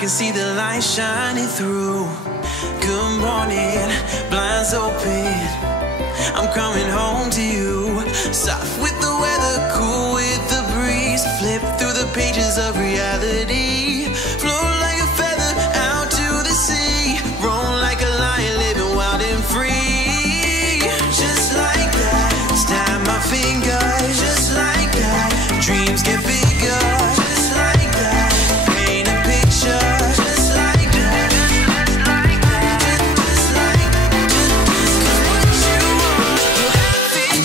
can see the light shining through. Good morning, blinds open, I'm coming home to you. Soft with the weather, cool with the breeze. Flip through the pages of reality. Float like a feather out to the sea. Roam like a lion, living wild and free. Just like that, snap my fingers. Just like that, dreams get bigger. Just like that, paint a picture. Just like that,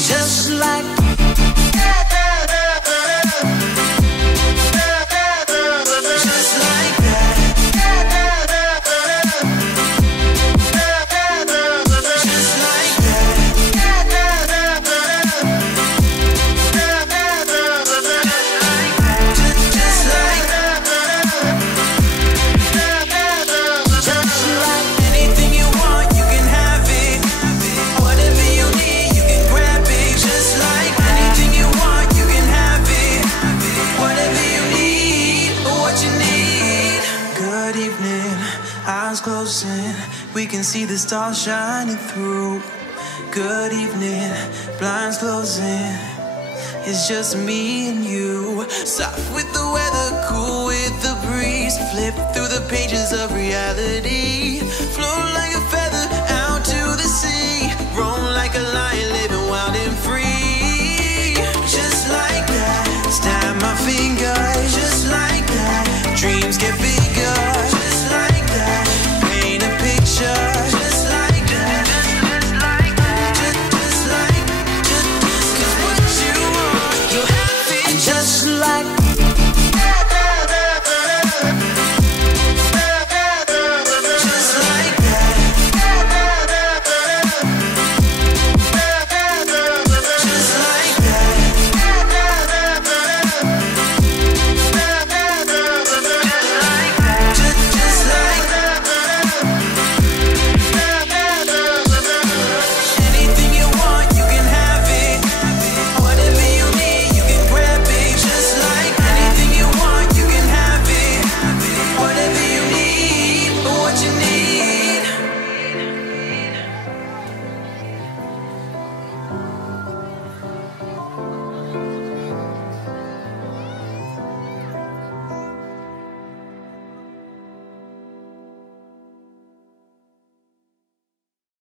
just like that, just like that. Just what you want, you have it. Just like closing, we can see the stars shining through. Good evening, blinds closing, it's just me and you. Soft with the weather, cool with the breeze. Flip through the pages of reality.